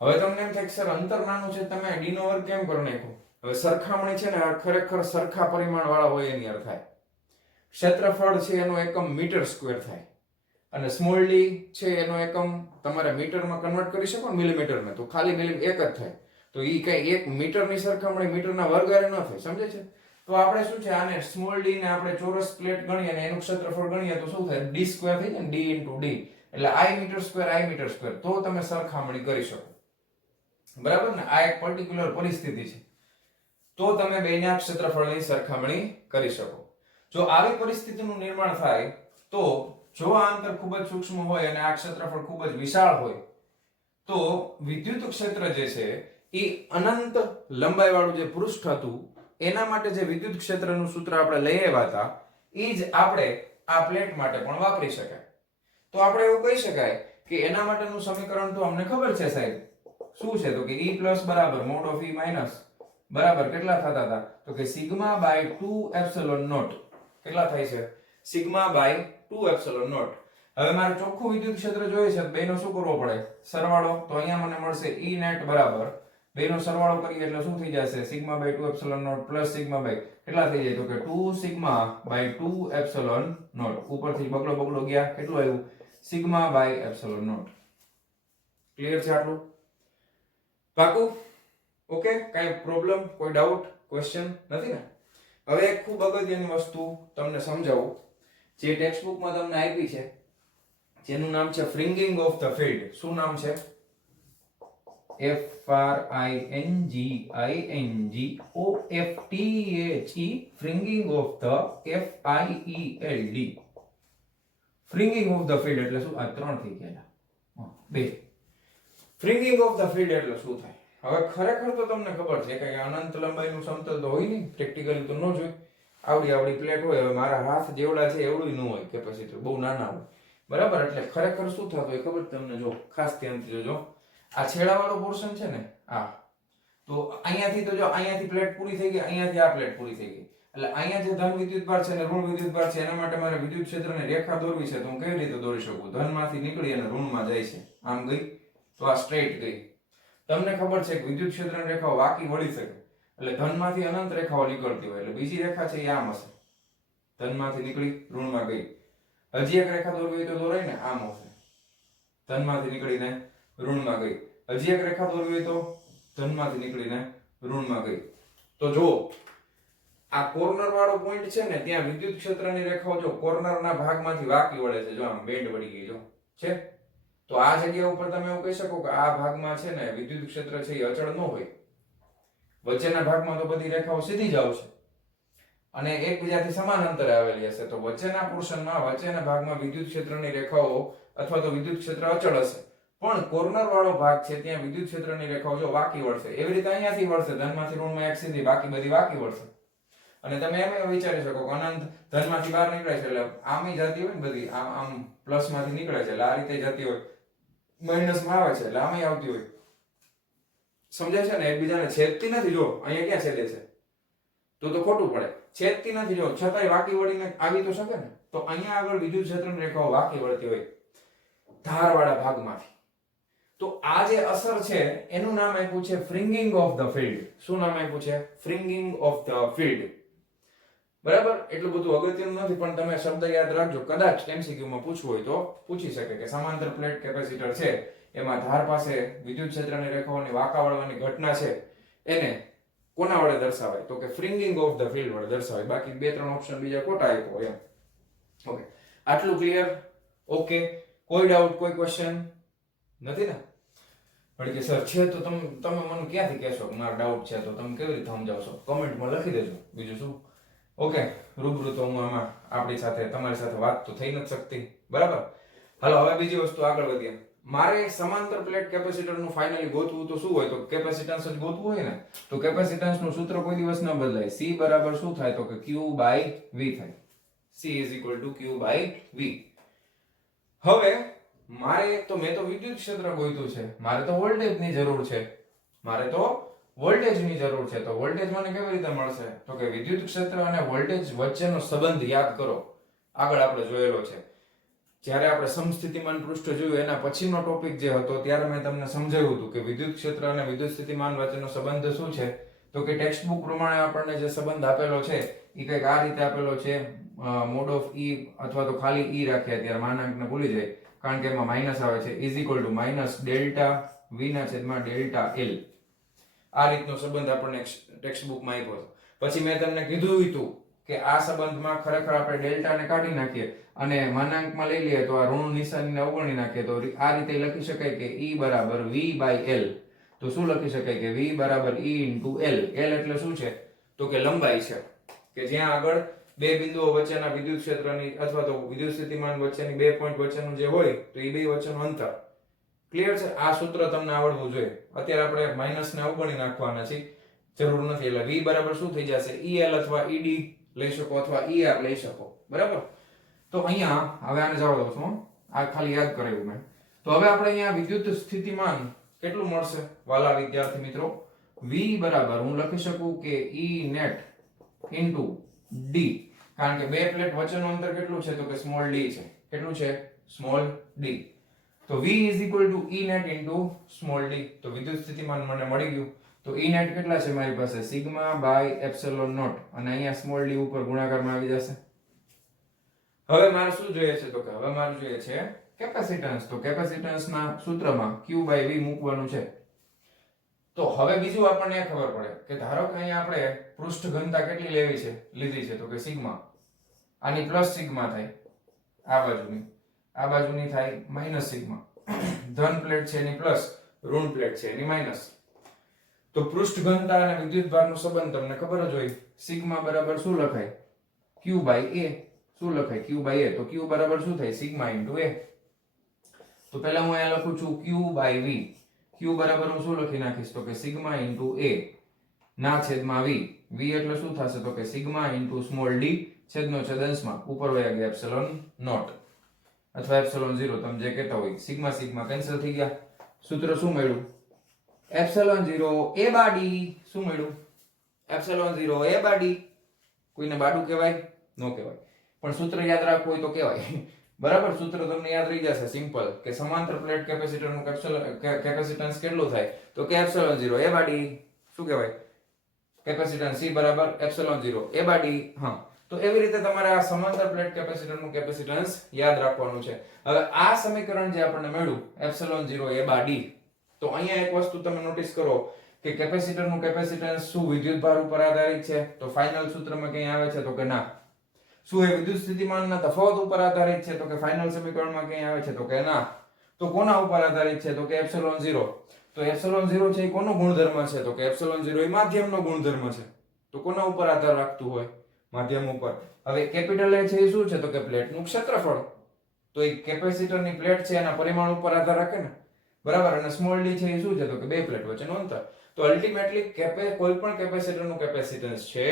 હવે તમને એમ થાય કે સર અંતર નાનું છે, તમે d નો વર્ગ કેમ કરી નાખો? હવે સરખામણી છે ને આ ખરેખર સરખા પરિમાણ વાળા હોય એની અર્થ થાય. ક્ષેત્રફળ છે એનો એકમ મીટર સ્ક્વેર થાય અને સ્મોલ d છે એનો એકમ તમારે મીટરમાં કન્વર્ટ કરી શકો ને મિલીમીટરમાં, તો ખાલી મિલી એક જ થાય. તો ઈ કઈ એક મીટરની સરખામણી મીટરના વર્ગ હારે ન થાય. સમજે છે? તો આપણે શું છે આને સ્મોલ d ને આપણે ચોરસ પ્લેટ ગણીએ અને એનું ક્ષેત્રફળ ગણીએ તો શું થાય? d સ્ક્વેર થઈ જાય ને, d into d એટલે I મીટર સ્ક્વેર. તો તમે સરખામણી કરી શકો. બરાબર ને? આ એક પર્ટિક્યુલર પરિસ્થિતિ છે તો તમે બેના ક્ષેત્રફળની સરખામણી કરી શકો. જો આવી પરિસ્થિતિનું નિર્માણ થાય તો જો આ અંતર ખૂબ જ સૂક્ષ્મ હોય અને આ ક્ષેત્રફળ ખૂબ જ વિશાળ હોય તો વિદ્યુત ક્ષેત્ર જે છે એ અનંત લંબાઈ વાળું જે પૃષ્ઠ હતું એના માટે જે વિદ્યુત ક્ષેત્રનું સૂત્ર આપણે લઈ આવ્યા હતા એ જ આપણે આ પ્લેટ માટે પણ વાપરી શકાય. તો આપણે એવું કહી શકાય કે એના માટેનું સમીકરણ તો અમને ખબર છે સાહેબ. શું છે? તો કે E પ્લસ બરાબર મોડ ઓફ E માઇનસ બરાબર કેટલા થતા હતા? તો કે સિગ્મા બાય 2 એપ્સિલોન નોટ. કેટલા થાય છે? Sigma by 2 epsilon nought. હવે મારે ચોખ્ખું વિદ્યુત ક્ષેત્ર જોઈએ છે, બેનો શું કરવો પડે? સરવાળો. તો અહીંયા મને મળશે E નેટ બરાબર બેનો સરવાળો કરીએ એટલે શું થઈ જશે? Sigma by 2 epsilon nought plus sigma by કેટલા થઈ જાય? તો કે 2 સિગ્મા બાય 2 એપ્સિલોન નોટ. ઉપરથી બગડો ગયા, કેટલું આવ્યું? Sigma by epsilon nought. Clear છે આટલું? પાકું? ઓકે, કઈ પ્રોબ્લેમ, કોઈ ડાઉટ, ક્વેશ્ચન નથી ને? હવે એક ખૂબ અગત્યની વસ્તુ તમને સમજાવું જે ટેક્સ્ટ બુકમાં તમને આપી છે જેનું નામ છે ફ્રિંગિંગ ઓફ ધ ફિલ્ડ. શું નામ છે? FRINGINGOFTHE fringing of the FIELD. Fringing of the field એટલે શું? આ ત્રણ થઈ ગયા. બે. ફ્રિંગિંગ ઓફ ધ ફિલ્ડ એટલે શું થાય? હવે ખરેખર તો તમને ખબર છે કે અનંત લંબાઈનું સમતલ તો હોય નહીં, પ્રેક્ટિકલી તો ન જ હોય. આવડી આવડી પ્લેટ હોય, હવે મારા હાથ જેવડા છે એવડું ન હોય કેપેસિટર, બહુ નાના હોય, બરાબર. એટલે ખરેખર શું થતું હોય ખબર તમને, જો ખાસ ધ્યાનથી જોજો, આ છેડાવાળો પોર્શન છે ને આ, તો અહીંયાથી તો જો અહીંયાથી પ્લેટ પૂરી થઈ ગઈ, અહીંયાથી આ પ્લેટ પૂરી થઈ ગઈ, એટલે અહીંયા જે ધન વિદ્યુતભાર છે અને ઋણ વિદ્યુતભાર છે એના માટે મારે વિદ્યુત ક્ષેત્રની રેખા દોરવી છે, તો હું કેવી રીતે દોરી શકું? ધનમાંથી નીકળી અને ઋણમાં જાય છે, આમ ગઈ તો આ સ્ટ્રેટ ગઈ. તમને ખબર છે કે વિદ્યુત ક્ષેત્રની રેખાઓ વાકી વળી શકે, એટલે ધનમાંથી અનંત રેખાઓ નીકળતી હોય, એટલે બીજી રેખા છે એ આમ હશે, ધનમાંથી નીકળી ઋણમાં ગઈ. હજી એક રેખા દોરવી હોય તો દોરાય ને, આમ હશે, ધનમાંથી નીકળીને ઋણમાં ગઈ. હજી એક રેખા દોરવી હોય તો ધનમાંથી નીકળીને ઋણમાં ગઈ. તો જો આ કોર્નર વાળો પોઈન્ટ છે ને, ત્યાં વિદ્યુત ક્ષેત્રની રેખાઓ જો કોર્નરના ભાગમાંથી વાકી વળે છે, જો આમ બેન્ડ વળી ગઈ જો છે. તો આ જગ્યા ઉપર તમે એવું કહી શકો કે આ ભાગમાં છે ને વિદ્યુત ક્ષેત્ર છે એ અચળ ન હોય, વચ્ચેના ભાગમાં તો બધી રેખાઓ સીધી જ આવશે અને એકબીજાથી સમાન અંતરે આવેલી હશે, તો વચ્ચેના પોર્શનમાં વચ્ચેના ભાગમાં વિદ્યુત ક્ષેત્રની રેખાઓ અથવા તો વિદ્યુત ક્ષેત્ર અચળ હશે, પણ કોર્નર વાળો ભાગ છે ત્યાં વિદ્યુત ક્ષેત્રની રેખાઓ જો વાકી વળશે. એવી રીતે અહીંયાથી વળશે, ધનમાંથી ઋણમાં એક સીધી, બાકી બધી વાકી વળશે. અને તમે એમ વિચારી શકો કે અનંત ધનમાંથી બહાર નીકળે છે એટલે આમ જતી હોય ને બધી, આમ આમ પ્લસ માંથી નીકળે છે એટલે આ રીતે જતી હોય, માઇનસ માં આવે છે એટલે આમ આવતી હોય. સમજાય છે ને? એકબીજાને છેદતી નથી. જો અહીંયા ક્યાં છેદે છે તો ખોટું પડે, છેદતી નથી, જો છતાંય વાકી વળીને આવી તો શકે ને. તો અહીંયા આગળ વિદ્યુત ક્ષેત્રની રેખાઓ વાકી વળતી હોય ધારવાળા ભાગમાંથી. તો આ જે અસર છે એનું નામ આપ્યું છે ફ્રિંગિંગ ઓફ ધ ફિલ્ડ. શું નામ આપ્યું છે? ફ્રિંગિંગ ઓફ ધ ફિલ્ડ. બરાબર. એટલું બધું અગત્યનું નથી, પણ તમે શબ્દ યાદ રાખજો, કદાચ એમસીક્યુ માં પૂછવું હોય તો પૂછી શકે કે સમાંતર પ્લેટ કેપેસિટર છે એમાં ધાર પાસે વિદ્યુત ક્ષેત્રની રેખાઓની વાંકા વળવાની ઘટના છે એને કોના વડે દર્શાવાય? તો કે ફ્રિંગિંગ ઓફ ધ ફિલ્ડ વડે દર્શાવાય. બાકી બે ત્રણ ઓપ્શન બીજા ખોટા આપ્યો એમ. ઓકે, આટલું ક્લિયર? ઓકે, કોઈ ડાઉટ, કોઈ ક્વેશ્ચન નથી ને? વળી કે સર છે તો તમે મને ક્યાંથી કહેશો કે મારો ડાઉટ છે, તો તમે કેવી રીતે સમજાવશો? કોમેન્ટમાં લખી દેજો, બીજું શું. ઓકે, રૂબરૂ તો હું આમાં આપણી સાથે તમારી સાથે વાત તો થઈ નથી શકતી, બરાબર. હાલો હવે બીજી વસ્તુ આગળ વધીએ. મારે સમાંતર પ્લેટ કેપેસિટરનું ફાઇનલી ગોતવું તો શું હોય? તો કેપેસિટન્સ જ ગોતવું હોય ને, તો કેપેસિટન્સનું સૂત્ર કોઈ દિવસ ન બદલાય. C બરાબર શું થાય? તો કે Q/V થાય. C = Q/V. હવે મારે તો મેં તો વિદ્યુત ક્ષેત્ર ગોત્યું છે, મારે તો વોલ્ટેજની જરૂર છે, મારે તો વોલ્ટેજની જરૂર છે. તો વોલ્ટેજ મને કેવી રીતે મળશે? તો કે વિદ્યુત ક્ષેત્ર અને વોલ્ટેજ વચ્ચેનો સંબંધ યાદ કરો, આગળ આપણે જોયેલો છે. જ્યારે આપણે સમસ્થિતિમાન પૃષ્ઠ જોયું એના પછીનો ટોપિક જે હતો ત્યારે મેં તમને સમજાવ્યું હતું કે વિદ્યુત ક્ષેત્ર અને વિદ્યુત સ્થિતિમાન વચ્ચેનો સંબંધ શું છે. તો કે ટેક્સ્ટ બુક પ્રમાણે આપણને જે સંબંધ આપેલો છે એ કંઈક આ રીતે આપેલો છે, મોડ ઓફ E અથવા તો ખાલી E રાખ્યા ત્યારે માનાંકને ભૂલી જાય કારણ કે એમાં માઇનસ આવે છે, is equal to minus delta V ના છેદમાં ડેલ્ટા L. આ રીતનો સંબંધ આપણને ટેક્સ્ટ બુકમાં આપ્યો હતો. પછી મેં તમને કીધું હતું કે આ સંબંધમાં ખરેખર આપણે ડેલ્ટાને કાઢી નાખીએ અને માનાંકમાં લઈ લઈએ તો આ ઋણ નિશાનીને અવગણી નાખીએ તો આ રીતે લખી શકાય કે E બરાબર V/L. તો શું લખી શકાય કે V બરાબર E into L. L એટલે શું છે? તો કે લંબાઈ છે, કે જ્યાં આગળ બે બિંદુઓ વચ્ચેના વિદ્યુત ક્ષેત્રની અથવા તો વિદ્યુત સ્થિતિમાન વચ્ચેની બે પોઈન્ટ વચ્ચેનું જે હોય તો એ બે વચ્ચેનું અંતર. ક્લિયર છે? આ સૂત્ર તમને આવડવું જોઈએ. અત્યારે આપણે માઇનસ ને અવગણી નાખવાના છે, જરૂર નથી. એટલે V બરાબર શું થઈ જશે? EL અથવા ED લઈ શકો અથવા ER લઈ શકો, બરાબર. તો અહીંયા હવે આને જવા દઉં છું, આ ખાલી યાદ કરાવ્યું મેં. તો હવે આપણે અહીંયા વિદ્યુત સ્થિતિમાન કેટલું મળશે વાલા વિદ્યાર્થી મિત્રો? V બરાબર હું લખી શકું કે E net into D, કારણ કે બે પ્લેટ વચ્ચેનું અંતર કેટલું છે? તો કે સ્મોલ d છે. કેટલું છે? Small d. તો V = E net into small d. તો વિદ્યુત સ્થિતિમાન મને મળી ગયું. તો E net કેટલા છે મારી પાસે? σ/ε0 અને અહીંયા સ્મોલ d ઉપર ગુણાકારમાં આવી જશે. હવે મારે શું જોઈએ છે? તો કે હવે મારે જોઈએ છે કેપેસિટન્સ. તો કેપેસિટન્સના સૂત્રમાં Q/V મૂકવાનું છે. તો હવે બીજું આપણને ખબર પડે કે ધારો કે અહીંયા આપણે પૃષ્ઠ ઘનતા કેટલી લેવી છે, લીધી છે? તો કે સિગ્મા. આની પ્લસ સિગ્મા થાય, આ બાજુની થાય માઇનસ સિગ્મા. ધન પ્લેટ છે એની પ્લસ, ઋણ પ્લેટ છે એની માઇનસ. તો પૃષ્ઠ ઘનતા અને વિદ્યુત ભારનો સંબંધ તમને ખબર જ હોય. સિગ્મા બરાબર શું લખાય? Q/A. શું લખાય? Q/A. તો Q બરાબર શું થાય? Sigma * A. તો પહેલા હું અહીંયા લખું છું Q/V. q બરાબર હું શું લખી નાખીશ તો કે સિગ્મા ઇન્ટુ a ના છેદમાં v. v એટલે શું થશે તો કે સિગ્મા ઇન્ટુ સ્મોલ d છેદનો છેદ અંશમાં ઉપર વયા ગયા એપ્સિલોન નોટ અથવા એપ્સિલોન 0 તમે જે કહેતા હોય. સિગ્મા સિગ્મા કેન્સલ થઈ ગયા. સૂત્ર શું મળ્યું? Epsilon 0 a bar d. શું મળ્યું? Epsilon 0 a bar d. કોઈને બાડું કહેવાય? નો કહેવાય, પણ સૂત્ર યાદ રાખવું હોય તો કહેવાય. બરાબર, સૂત્ર તમને યાદ રહી જશે. સિમ્પલ કે સમાંતર પ્લેટ કેપેસિટરનું કેપેસિટન્સ કેટલું થાય તો કે એપ્સિલોન 0 a બાર d. શું કહેવાય? કેપેસિટન્સ C બરાબર એપ્સિલોન 0 a બાર d. હા, તો એવી રીતે તમારે આ સમાંતર પ્લેટ કેપેસિટરનું કેપેસિટન્સ યાદ રાખવાનું છે. હવે આ સમીકરણ જે આપણને મળ્યું એપ્સિલોન 0 a બાર d, તો અહીંયા એક વસ્તુ તમે નોટિસ કરો કે કેપેસિટરનું કેપેસિટન્સ શું વિદ્યુતભાર ઉપર આધારિત છે? તો ફાઇનલ સૂત્રમાં ક્યાં આવે છે તો કે ના. શું એ વિદ્યુત સ્થિતિમાનના તફાવત ઉપર આધારિત છે? તો કે ફાઇનલ સમીકરણમાં ક્યાં આવે છે તો કે ના. તો કોના ઉપર આધારિત છે? તો કે એપ્સિલોન 0. તો એપ્સિલોન 0 છે એ કોનો ગુણધર્મ છે? તો કે એપ્સિલોન 0 એ માધ્યમનો ગુણધર્મ છે. તો કોના ઉપર આધાર રાખતું હોય? માધ્યમ ઉપર. હવે કેપિટલ A છે એ શું છે તો કે પ્લેટનું ક્ષેત્રફળ. તો એ કેપેસિટરની પ્લેટ છે એના પરિમાણ ઉપર આધાર રાખે ને, બરાબર. અને સ્મોલ d છે એ શું છે તો કે બે પ્લેટ વચ્ચેનું અંતર. તો અલ્ટિમેટલી કોઈ પણ કેપેસિટરનું કેપેસિટન્સ છે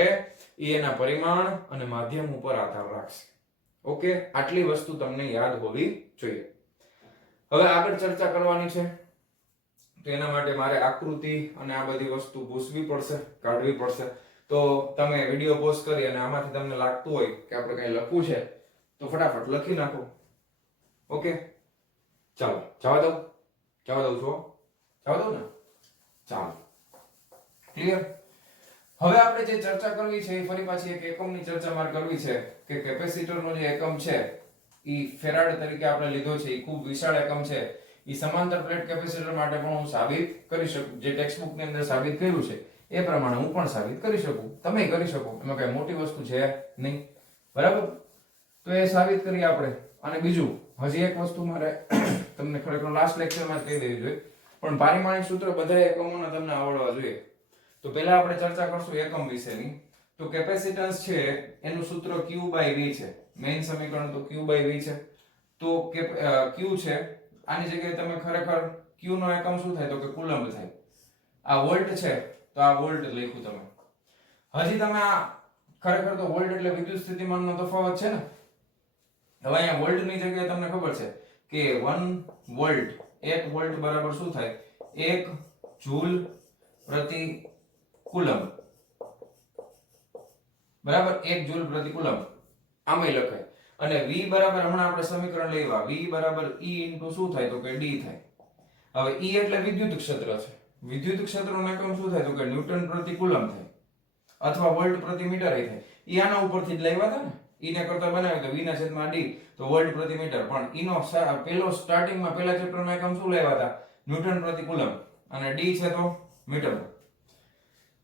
એ એના પરિમાણ અને માધ્યમ ઉપર આધાર રાખશે. ઓકે, આટલી વસ્તુ તમને યાદ હોવી જોઈએ. હવે આગળ ચર્ચા કરવાની છે તો એના માટે મારે આકૃતિ અને આ બધી વસ્તુ પૂછવી પડશે, કાઢવી પડશે. તો તમે વિડિયો પોઝ કરી અને આમાંથી તમને લાગતું હોય કે આપણે કંઈ લખવું છે તો ફટાફટ લખી નાખો. ઓકે, ચાલો જવા દઉં છો? જવા દઉં ને? ચાલો, ક્લિયર. હવે આપણે જે ચર્ચા કરવી છે એ ફરી પાછી એક એકમની ચર્ચા મારે કરવી છે કે કેપેસિટરનો જે એકમ છે એ ફેરાડ તરીકે આપણે લીધો છે. એ ખૂબ વિશાળ એકમ છે. એ સમાંતર પ્લેટ કેપેસિટર માટે પણ હું સાબિત કરી શકું. જે ટેક્સ્ટ બુક ની અંદર સાબિત કર્યું છે એ પ્રમાણે હું પણ સાબિત કરી શકું, તમે કરી શકો. એમાં કઈ મોટી વસ્તુ છે નહીં, બરાબર. તો એ સાબિત કરીએ આપણે. અને બીજું હજી એક વસ્તુ મારે તમને ખરેખર લાસ્ટ લેક્ચરમાં જ કહી દેવી જોઈએ, પણ પારિમાણિક સૂત્ર બધા એકમોના તમને આવડવા જોઈએ. તો પહેલા આપણે ચર્ચા કરશું એકમ વિશેની. તો કેપેસિટન્સ છે એનું સૂત્ર Q/V છે. મેઇન સમીકરણ તો Q/V છે. તો Q છે, આની જગ્યાએ તમે ખરેખર Q નો એકમ શું થાય તો કે કુલમ્બ થાય. આ વોલ્ટ છે તો આ વોલ્ટ લખ્યું તમે. હજી તમે આ ખરેખર તો વોલ્ટ એટલે વિદ્યુત સ્થિતિમાનનો તફાવત છે ને. હવે અહીંયા વોલ્ટ ની જગ્યાએ તમને ખબર છે કે 1 વોલ્ટ, 1 વોલ્ટ બરાબર શું થાય? 1 જૂલ પ્રતિ કુલમ્બ. બરાબર, 1 જૂલ પ્રતિ કુલમ્બ આમાંય લખાય. અને v બરાબર હમણાં આપણે સમીકરણ લેવા, v બરાબર E ઇન્ટુ શું થાય તો કે d થાય. હવે E એટલે વિદ્યુત ક્ષેત્ર છે. વિદ્યુત ક્ષેત્રનો એકમ શું થાય તો કે ન્યૂટન પ્રતિ કુલમ્બ થાય અથવા વોલ્ટ પ્રતિ મીટર થાય. E આના ઉપરથી જ લેવા હતા ને. E ને કરતા બનાવ્યો તો v ના છેદમાં d તો વોલ્ટ પ્રતિ મીટર. પણ E નો પહેલો સ્ટાર્ટિંગમાં પહેલા ચેપ્ટરનો એકમ શું લેવા હતા? ન્યૂટન પ્રતિ કુલમ્બ. અને d છે તો મીટર.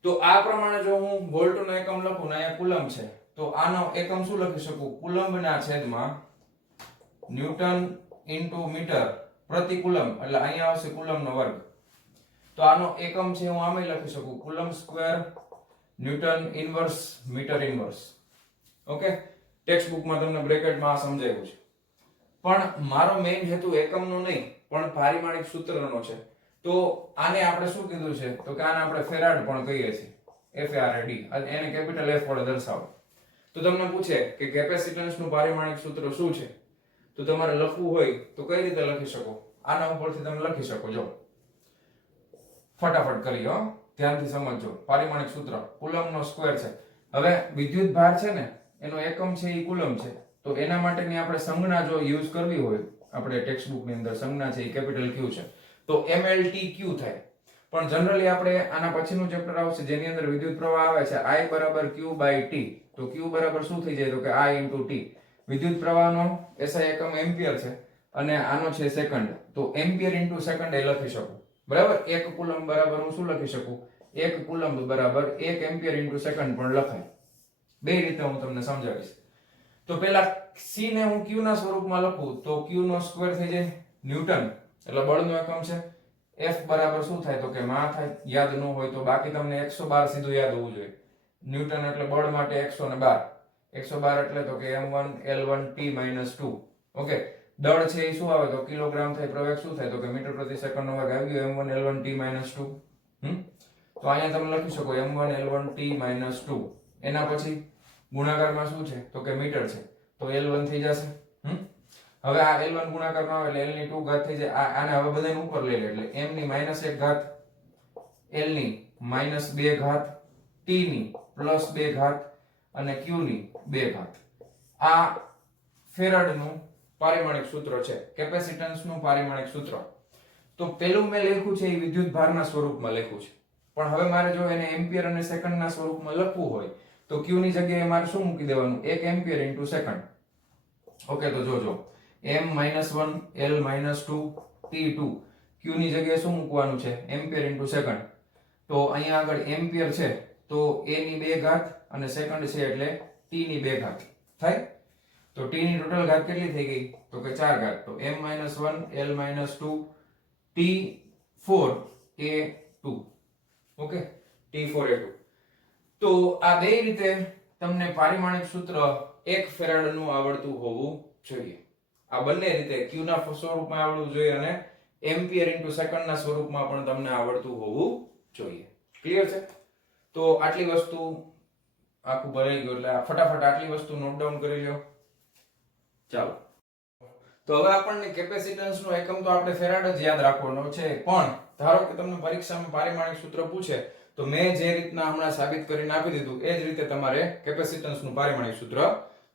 તો આ પ્રમાણે જો હું વોલ્ટનો એકમ લખું ને અહીંયા કુલમ્બ છે તો આનો એકમ શું લખી શકું? કુલમ્બના છેદમાં ન્યૂટન ઇન્ટુ મીટર પ્રતિ કુલમ્બ. એટલે અહીંયા આવશે કુલમ્બનો વર્ગ. તો આનો એકમ છે હું આમે લખી શકું coulomb square newton inverse metre inverse. Okay, text બુકમાં તમને બ્રેકેટમાં આ સમજાવ્યું છે. પણ મારો મેઇન હેતુ એકમનો નહીં પણ પારિમાણિક સૂત્રનો છે. તો આને આપણે શું કીધું છે તો કે આને આપણે ફેરાડ પણ કહીએ છીએ. FARAD. એને કેપિટલ F વડે દર્શાવો. તો તમને પૂછે કે કેપેસિટન્સનું પારિમાણિક સૂત્ર શું છે તો તમારે લખવું હોય તો કઈ રીતે લખી શકો? આના ઉપરથી તમે લખી શકો. જો ફટાફટ કરી હો, ધ્યાનથી સમજજો. પારિમાણિક સૂત્ર કુલમ્બનો સ્ક્વેર છે. હવે વિદ્યુત ભાર છે ને એનો એકમ છે એ કુલમ્બ છે. તો એના માટેની આપણે સંજ્ઞા જો યુઝ કરવી હોય, આપણે ટેક્સ્ટ બુક ની અંદર સંજ્ઞા છે એ કેપિટલ Q છે તો mLTQ થાય. પણ જનરલી આપણે આના પછીનું ચેપ્ટર આવશે જેની અંદર વિદ્યુત પ્રવાહ આવે છે I બરાબર Q/T. તો Q બરાબર શું થઈ જાય તો કે I * T. વિદ્યુત પ્રવાહનો SI એકમ એમ્પિયર છે અને આનો છે સેકન્ડ. તો એમ્પિયર ઇન્ટુ સેકન્ડ એ લખી શકું. બરાબર, 1 કુલમ્બ બરાબર હું શું લખી શકું? 1 કુલમ્બ બરાબર 1 એમ્પિયર ઇન્ટુ સેકન્ડ પણ લખાય. બે રીતે હું તમને સમજાવીશ. તો પહેલા C ને હું Q ના સ્વરૂપમાં લખું તો Q નો સ્ક્વેર થઈ જાય ન્યૂટન એટલે બળનો એકમ છે. F બરાબર શું થાય તો કે માં થાય. યાદ ન હોય તો બાકી તમને 112 સીધું યાદ હોવું જોઈએ. ન્યૂટન એટલે બળ માટે 112. 112 એટલે તો કે m1 L1 T - 2. ઓકે, દળ છે એ શું આવે તો કિલોગ્રામ થાય, પ્રવેગ શું થાય તો કે મીટર પ્રતિ સેકન્ડ નો વર્ગ આવી ગયો m1 l1 t - 2. તો અહીંયા તમે લખી શકો m1 l1 t - 2. એના પછી ગુણાકારમાં શું છે તો કે મીટર છે તો l1 થઈ જશે. હવે આ l1 ગુણાકાર માં આવે એટલે l ની 2 ઘાત થઈ જાય. આને હવે બધાને ઉપર લઈ લે એટલે m ની -1 ઘાત, l ની -2 ઘાત, t ની +2 ઘાત અને q ની 2 ઘાત. આ ફેરાડ નું પારિમાણિક સૂત્ર છે, કેપેસિટન્સ નું પારિમાણિક સૂત્ર. તો પેલું મેં લખ્યું છે એ વિદ્યુત ભારના સ્વરૂપમાં લખ્યું છે, પણ હવે મારે જો એને એમ્પિયર અને સેકન્ડના સ્વરૂપમાં લખવું હોય તો q ની જગ્યાએ મારે શું મૂકી દેવાનું 1 એમ્પિયર * સેકન્ડ. ઓકે, તો જોજો m - 1 l - 2 t2 q ની જગ્યાએ શું મૂકવાનું છે એમ્પિયર * સેકન્ડ. તો અહીંયા આગળ એમ્પિયર છે તો a ની 2 ઘાત અને સેકન્ડ છે એટલે t ની 2 ઘાત થાય. તો t ની ટોટલ ઘાત કેટલી થઈ ગઈ તો કે 4 ઘાત. તો m - 1 l - 2 t4 a2. Okay, t4 a2. તો આ બે રીતે તમને પારિમાણિક સૂત્ર 1 ફેરાડ નું આવડતું હોવું જોઈએ. આ બંને રીતે q ના સ્વરૂપમાં આવડવું જોઈએ અને એમ્પિયર * સેકન્ડ ના સ્વરૂપમાં પણ તમને આવડતું હોવું જોઈએ. ક્લિયર છે? તો આટલી વસ્તુ આખું ભરાઈ ગયું એટલે ફટાફટ આટલી વસ્તુ નોટ ડાઉન કરી લો. ચાલો, તો હવે આપણને કેપેસિટન્સ નો એકમ તો આપણે ફેરાડ જ યાદ રાખવાનો છે, પણ ધારો કે તમને પરીક્ષામાં પારિમાણિક સૂત્ર પૂછે તો મેં જે રીતના હમણાં સાબિત કરીને આપી દીધું એ જ રીતે તમારે કેપેસિટન્સ નું પારિમાણિક સૂત્ર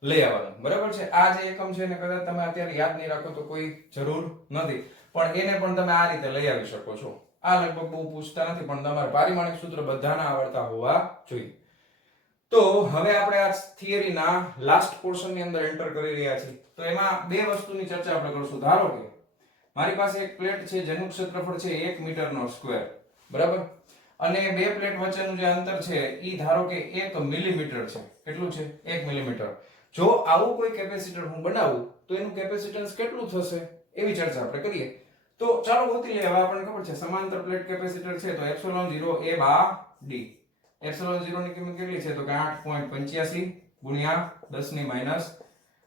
લઈ આવવાનું. બરાબર છે? આ જે એકમ છે એને કદાચ તમે અત્યારે યાદ નહીં રાખો તો કોઈ જરૂર નથી, પણ એને પણ તમે આ રીતે લઈ આવી શકો છો. આ લગભગ બહુ પૂછતા નથી, પણ તમારે પારિમાણિક સૂત્ર બધાના આવડતા હોવા જોઈએ. તો હવે આપણે આ થિયરીના લાસ્ટ પોર્શન ની અંદર એન્ટર કરી રહ્યા છીએ. તો એમાં બે વસ્તુની ચર્ચા આપણે કરશું. ધારો કે મારી પાસે એક પ્લેટ છે જેનું ક્ષેત્રફળ છે 1 મીટરનો સ્ક્વેર, બરાબર, અને બે પ્લેટ વચ્ચેનું જે અંતર છે ઈ ધારો કે 1 મિલીમીટર છે. કેટલું છે? 1 મિલીમીટર. જો આવું કોઈ કેપેસિટર હું બનાવું તો એનું કેપેસિટન્સ કેટલું થશે એવી ચર્ચા આપણે કરીએ. તો ચાલો ગોતી લઈએ. હવે આપણને ખબર છે સમાંતર પ્લેટ કેપેસિટર છે તો ε0 a/d. ε0 ની કિંમત કેટલી છે તો કે 8.85 ગુણ્યા 10 ની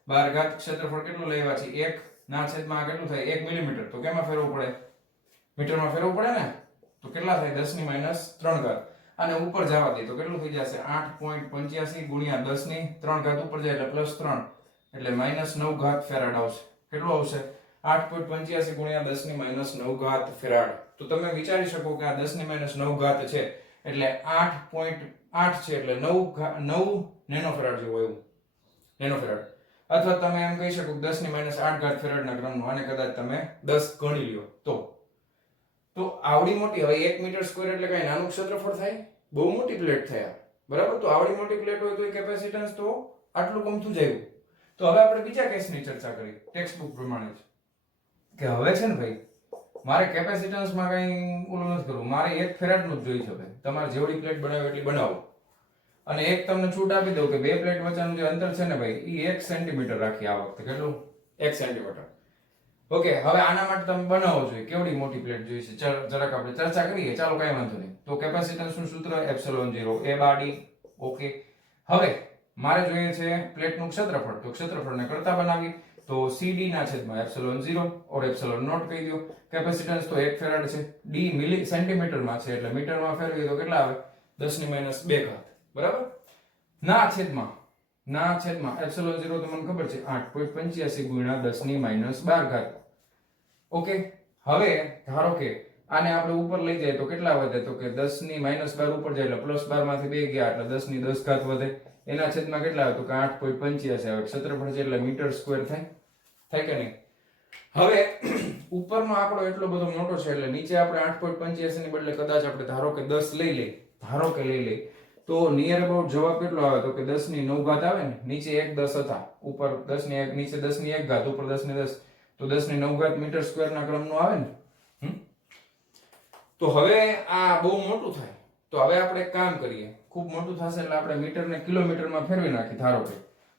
-12 ઘાત. ક્ષેત્રફળ કેટલું લેવા છે 1 ના છેદમાં કેટલું થાય 1 મિલીમીટર. તો કેમાં ફેરવવું પડે? મીટરમાં ફેરવવું પડે ને. તો કેટલા થાય 10 ની -3 ઘાત. અને ઉપર જવા દે તો કેટલું થઈ જશે 8.85 ગુણ્યા 10 ની 3 ઘાત ઉપર જાય એટલે +3 એટલે -9 ઘાત ફેરાડ આવશે. કેટલું આવશે? 8.85 ગુણ્યા 10 ની -9 ઘાત ફેરાડ. તો તમે વિચારી શકો કે આ 10 ની -9 ઘાત છે એટલે 8.8 છે એટલે 9 નેનોફેરાડ જેવું એવું નેનોફેરાડ. અથવા તમે એમ કહી શકો 10 ની -8 ઘાત ફેરાડના ક્રમનું. આને કદાચ તમે 10 ગણી લ્યો તો આવડી મોટી, હવે 1 મીટર સ્ક્વેર એટલે કઈ નાનું ક્ષેત્રફળ થાય? બહુ મોટી પ્લેટ થયા, બરાબર. તો આવડી મોટી પ્લેટ હોય તો એ કેપેસિટન્સ તો આટલું કમતું જ આવ્યું. તો હવે આપણે બીજા કેસની ચર્ચા કરી ટેક્સ્ટ બુક પ્રમાણે જ, કે હવે છે ને ભાઈ મારે કેપેસિટન્સમાં કઈ ઓલું નથી કરવું, મારે 1 ફેરાડનું જ જોઈએ છે. ભાઈ તમારે જેવડી પ્લેટ બનાવે એટલી બનાવો. અને એક તમને છૂટ આપી દઉં કે બે પ્લેટ વચ્ચેનું જે અંતર છે ને ભાઈ એ 1 સેન્ટીમીટર રાખી આ વખતે. કેટલું? 1 સેન્ટીમીટર. ઓકે, હવે આના માટે તમે બનાવવો જોઈએ. કેવડી મોટી પ્લેટ જોઈએ છે જરાક આપણે ચર્ચા કરીએ. ચાલો, કઈ વાંધો નહીં. તો કેપેસિટન્સ નું સૂત્ર ε0 a/d. ઓકે, હવે મારે જોઈએ છે પ્લેટનું ક્ષેત્રફળ. તો ક્ષેત્રફળને કરતા બનાવી તો cd ના છેદમાં ε0 ઓર ε0 કહી દો. કેપેસિટન્સ તો 1 ફેરાડ છે, d મિલી સેન્ટીમીટરમાં છે એટલે મીટરમાં ફેરવીએ તો કેટલા આવે 10 ની -2 ઘાત, બરાબર. ના છેદમાં ε0 તો મને ખબર છે 8.85 ગુણ્યા 10 ની -12 ઘાત. ઓકે, હવે ધારો કે આને આપણે ઉપર લઈ જાય તો કેટલા વધે તો કે 10 ની -12 ઉપર જાય એટલે +12 માંથી 2 ગયા એટલે 10 ની 10 ઘાત વધે. એના છેદમાં કેટલા આવે તો કે 8.85 આવે. ક્ષેત્રફળ છે એટલે મીટર સ્ક્વેર થાય કે નહીં? હવે ઉપરનો આંકડો એટલો બધો મોટો છે એટલે નીચે આપણે 8.85 ની બદલે કદાચ આપણે ધારો કે 10 લઈ લઈ તો નિયર અબાઉટ જવાબ કેટલો આવે તો કે 10 ની 9 ઘાત આવે ને. નીચે 1 10 હતા, ઉપર 10 ની 1, નીચે 10 ની 1 ઘાત, ઉપર 10 ની 10, તો 10 ની 9 ઘાત મીટર સ્ક્વેર ના ક્રમનું આવે ને. તો હવે આ બહુ મોટું થાય તો હવે આપણે એક કામ કરીએ. ખૂબ મોટું થશે એટલે આપણે મીટરને કિલોમીટરમાં ફેરવી નાખી. ધારો કે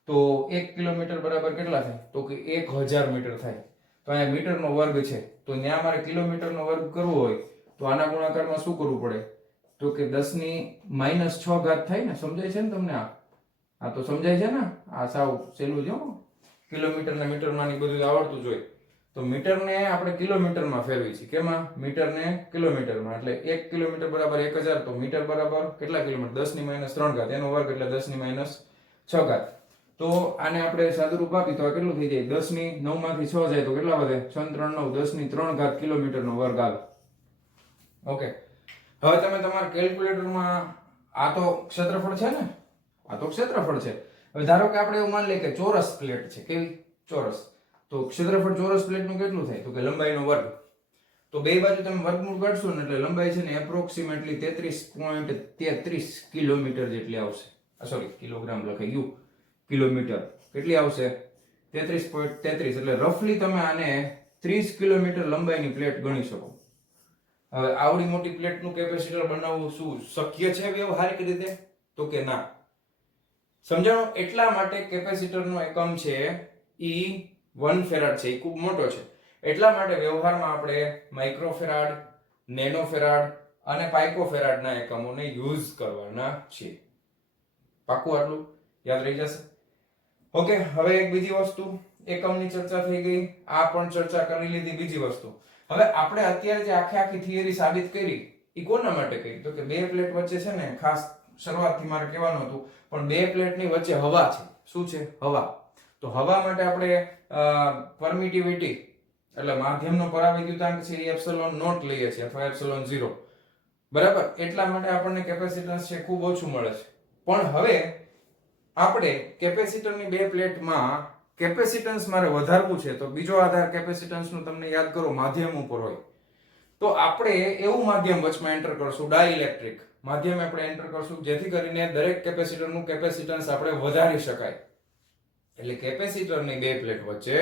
તો 1 કિલોમીટર બરાબર કેટલા થાય તો કે 1000 મીટર થાય. તો અહીંયા મીટરનો વર્ગ છે તો ત્યાં મારે કિલોમીટરનો વર્ગ કરવો હોય તો આના ગુણાકારમાં શું કરવું પડે તો કે 10 ની -6 ઘાત થાય ને. સમજાય છે ને તમને? આ તો સમજાય છે ને? આ સાવ સહેલું છે. કિલોમીટર ને મીટરમાં ની બધું આવડતું જોઈએ. તો મીટરને આપણે કિલોમીટરમાં ફેરવી છે. કેમાં? મીટરને કિલોમીટરમાં. એટલે 1 કિલોમીટર બરાબર 1000. તો મીટર બરાબર કેટલા કિલોમીટર? 10 ની -3 ઘાત. એનો વર્ગ એટલે 10 ની -6 ઘાત. તો આને આપણે સાદુરૂપ આપી તો આ કેટલું થઈ જાય? 10 ની 9 માંથી 6 જાય તો કેટલા વધે? 6 3 9, 10 ની 3 ઘાત કિલોમીટરનો વર્ગ આવે. ઓકે, હવે તમે તમારા કેલ્ક્યુલેટરમાં આ તો ક્ષેત્રફળ છે ને, આ તો ક્ષેત્રફળ છે. હવે ધારો કે આપણે એવું માની લઈએ કે ચોરસ પ્લેટ છે. કેવી? ચોરસ. તો ક્ષેત્રફળ ચોરસ પ્લેટનું કેટલું થાય? તો કે લંબાઈનો વર્ગ. તો બે બાજુ તમે વર્ગમૂળ કાઢશો ને એટલે લંબાઈ છે ને એપ્રોક્સિમેટલી 33.33 કિલોમીટર જેટલી આવશે. સોરી, કિલોગ્રામ લખાઈ ગયું, કિલોમીટર કેટલી આવશે? 33.33. એટલે રફલી તમે આને 30 કિલોમીટર લંબાઈની પ્લેટ ગણી શકો. હવે આવડી મોટી પ્લેટનું કેપેસિટર બનાવવું શું શક્ય છે વ્યવહારિક રીતે? તો કે ના. સમજાણું? એટલા માટે કેપેસિટરનો એકમ છે ઈ 1 ફેરાડ છે, એ ખૂબ મોટો છે. એટલા માટે વ્યવહારમાં આપણે માઇક્રોફેરાડ, નેનોફેરાડ અને પાઇકોફેરાડના એકમોને યુઝ કરવાના છે. પાક્કું? આટલું યાદ રહી જશે. ઓકે, હવે એક બીજી વસ્તુ, એકમની ચર્ચા થઈ ગઈ, આ પણ ચર્ચા કરી લીધી. બીજી વસ્તુ, હવે આપણે અત્યારે જે આખી થિયરી સાબિત કરી એ કોના માટે કરી? તો કે બે પ્લેટ વચ્ચે છે ને, ખાસ શરૂઆતથી મારે કહેવાનું હતું, પણ બે પ્લેટની વચ્ચે હવા છે. શું છે? હવા. તો હવા માટે આપણે પરમિટિવિટી એટલે માધ્યમનો પરાવિદ્યુતાંક છે એ એપ્સિલોન નોટ લઈએ છીએ અથવા એપ્સિલોન 0. બરાબર? એટલા માટે આપણને કેપેસિટન્સ છે ખૂબ ઓછું મળે છે. પણ હવે આપણે કેપેસિટરની બે પ્લેટમાં કેપેસિટન્સ મારે વધારવું છે તો બીજો આધાર કેપેસિટન્સનું તમને યાદ કરો માધ્યમ ઉપર હોય. તો આપણે એવું માધ્યમ વચમાં એન્ટર કરશું, ડાઇલેક્ટ્રિક માધ્યમ આપણે એન્ટર કરશું, જેથી કરીને દરેક કેપેસિટરનું કેપેસિટન્સ આપણે વધારી શકાય. એટલે કેપેસિટરની બે પ્લેટ વચ્ચે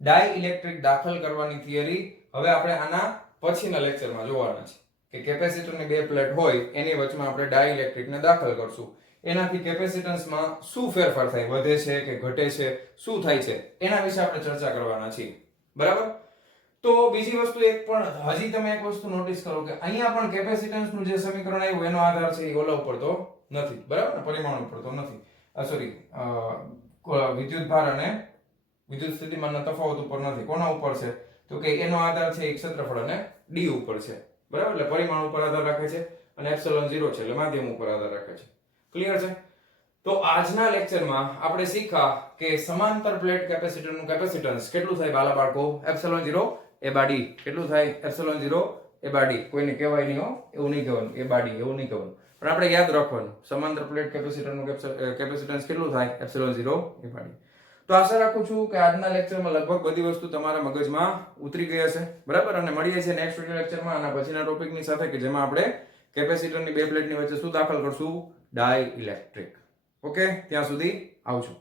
ડાઇલેક્ટ્રિક દાખલ કરવાની થિયરી હવે આપણે આના પછીના લેક્ચરમાં જોવાના છે કે કેપેસિટરની બે પ્લેટ હોય એની વચમાં આપણે ડાઇલેક્ટ્રિકને દાખલ કરશું. એનાથી કેપેસિટન્સમાં શું ફેરફાર થાય, વધે છે કે ઘટે છે, શું થાય છે, એના વિશે આપણે ચર્ચા કરવાના છીએ. બરાબર? તો બીજી વસ્તુ એક પણ હજી તમે એક વસ્તુ નોટિસ કરો કે અહીંયા પણ કેપેસિટન્સનું જે સમીકરણ આવ્યું એનો આધાર છે એ ઓલા ઉપર તો નથી. બરાબર ને? પરિમાણ ઉપર તો નથી. સોરી, વિદ્યુત ભાર અને વિદ્યુત સ્થિતિમાનના તફાવત ઉપર નથી. કોના ઉપર છે? તો કે એનો આધાર છે ક્ષેત્રફળ અને d ઉપર છે. બરાબર? એટલે પરિમાણ ઉપર આધાર રાખે છે અને એપ્સિલોન 0 છે એટલે માધ્યમ ઉપર આધાર રાખે છે. ક્લિયર છે? તો આજના લેક્ચરમાં આપણે શીખ્યા કે સમાંતર પ્લેટ કેપેસિટરનું કેપેસિટન્સ કેટલું થાય બાલા બાળકો? એપ્સિલોન 0 એ બાડી. કેટલું થાય? એપ્સિલોન 0 એ બાડી. કોઈને કહેવાય નહીં હો, એવું નહીં કહેવાનું, એ બાડી એવું નહીં કહેવાનું, પણ આપણે યાદ રાખવાનું સમાંતર પ્લેટ કેપેસિટરનું કેપેસિટન્સ કેટલું થાય? એપ્સિલોન 0 એ બાડી. તો આશા રાખું છું કે આજના લેક્ચરમાં લગભગ બધી વસ્તુ તમારા મગજમાં ઉતરી ગઈ હશે. બરાબર? અને મળીએ છીએ નેક્સ્ટ વિડિયો લેક્ચરમાં આના પછીના ટોપિકની સાથે કે જેમાં આપણે કેપેસિટરની બે પ્લેટની વચ્ચે શું દાખલ કરશું? ડાઇલેક્ટ્રિક. ઓકે, ત્યાં સુધી આવજો.